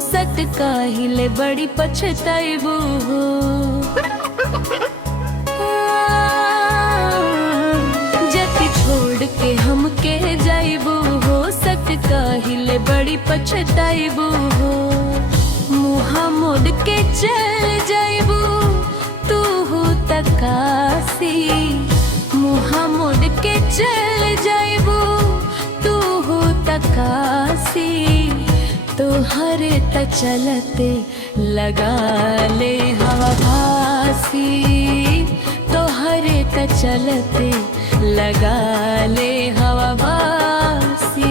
सट काहिले बड़ी पछताइबू हो। जति छोड़ के हमके जाइबू हो, सट काहिले बड़ी पछताइबू हो। मुहा मोड़ के चल जाइबू तू हो तकासी, मुहा मोड़ के चल जाइबू तू हो तकासी। तोहरे त चलते लगा ले हवा भासी, तोहरे त चलते लगा ले हवा भासी।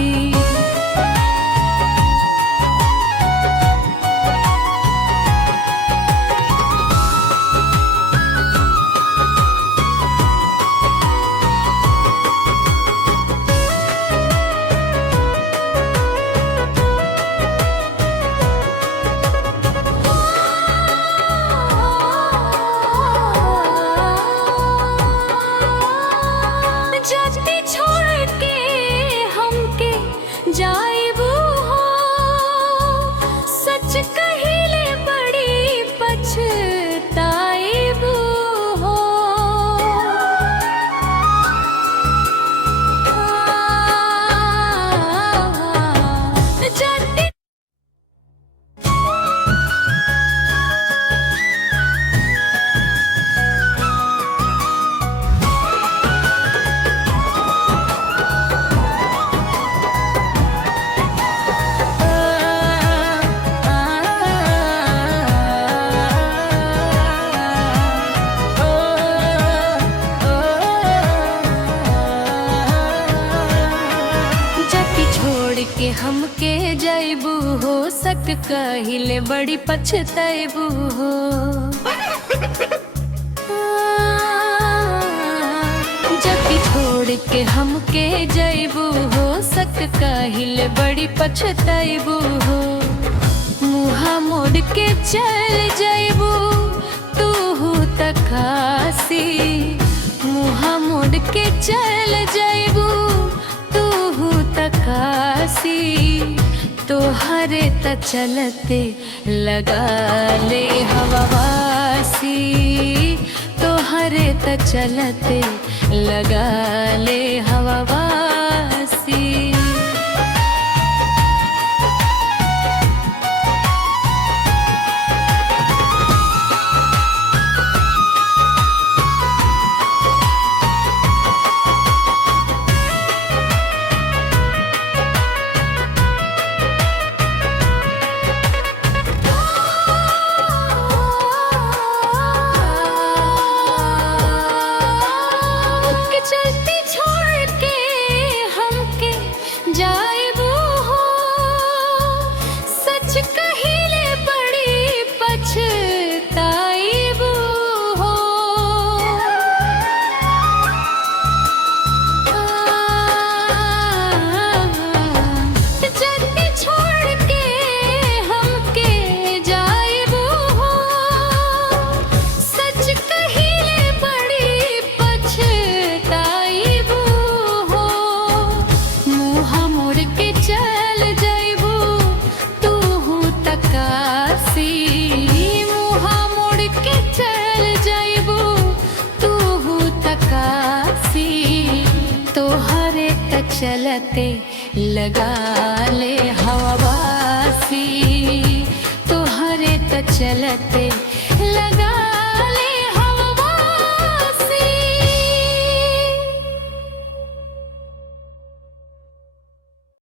जति छोड़ के हमके जाइबू हो, सच कहिले बड़ी पछताइबू हो। जति के हमके जाइबू हो, सक कहिले बड़ी पछताइबू हो। जति छोड़ के हमके जाइबू हो, सक कहिले बड़ी पछताइबू हो। मुहा मोड़ के चल जाइबू तू हो तकासी, मुहा मोड़ के चल जाइबू तू हो तकासी। तोहरे त चलते लगा ले हवा वासी, तोहरे त चलते लगा ले हवा वासी। चलती छोड़ के हमके जाइबू हो, सच कहिले बड़ी पछताइबू हो। चलती छोड़ के हमके जाइबू हो, सच कहिले बड़ी पछताइबू हो। मुहा मोड़ के चल जाइबू तू हो तकासी, मुहा मोड़ के चल जाइबू तू हो तकासी। तोहरे त चलते लगा ले हवा वासी, तोहरे त चलते लगा